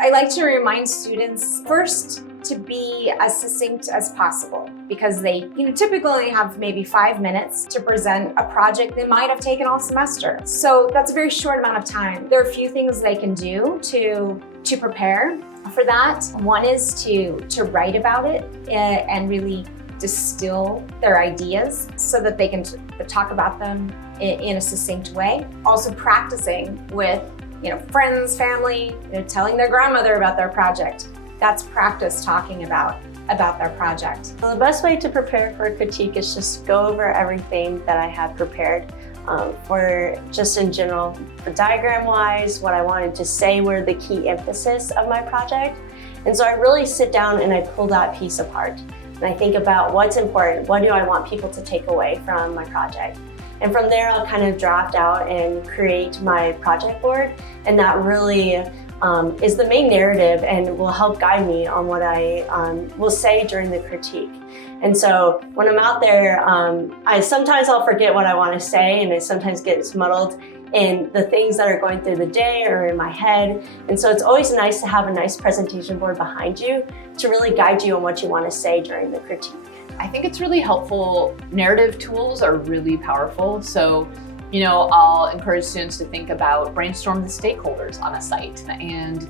I like to remind students first to be as succinct as possible because they typically have maybe 5 minutes to present a project they might have taken all semester. So that's a very short amount of time. There are a few things they can do to prepare for that. One is to write about it and really distill their ideas so that they can talk about them in a succinct way. Also practicing with friends, family, telling their grandmother about their project. That's practice talking about their project. Well, the best way to prepare for a critique is just go over everything that I have prepared for just in general, for diagram-wise, what I wanted to say were the key emphasis of my project. And so I really sit down and I pull that piece apart. And I think about what's important, what do I want people to take away from my project. And from there, I'll kind of draft out and create my project board. And that really is the main narrative and will help guide me on what I will say during the critique. And so when I'm out there, sometimes I'll forget what I want to say, and it sometimes gets muddled in the things that are going through the day or in my head. And so it's always nice to have a nice presentation board behind you to really guide you on what you want to say during the critique. I think it's really helpful. Narrative tools are really powerful. So, I'll encourage students to think about brainstorm the stakeholders on a site and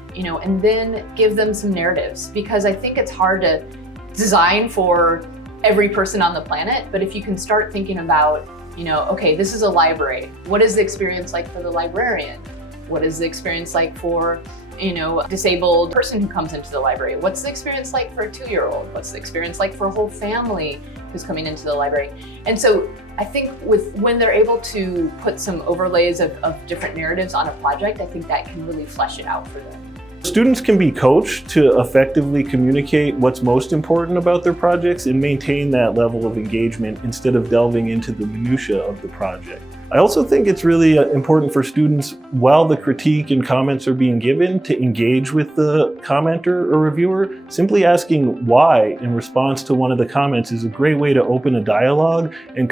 then give them some narratives, because I think it's hard to design for every person on the planet. But if you can start thinking about, okay, this is a library. What is the experience like for the librarian? What is the experience like for a disabled person who comes into the library? What's the experience like for a 2-year-old? What's the experience like for a whole family who's coming into the library? And so I think when they're able to put some overlays of different narratives on a project, I think that can really flesh it out for them. Students can be coached to effectively communicate what's most important about their projects and maintain that level of engagement instead of delving into the minutia of the project. I also think it's really important for students, while the critique and comments are being given, to engage with the commenter or reviewer. Simply asking why in response to one of the comments is a great way to open a dialogue and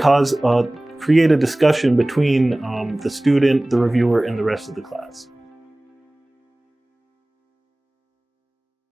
create a discussion between the student, the reviewer, and the rest of the class.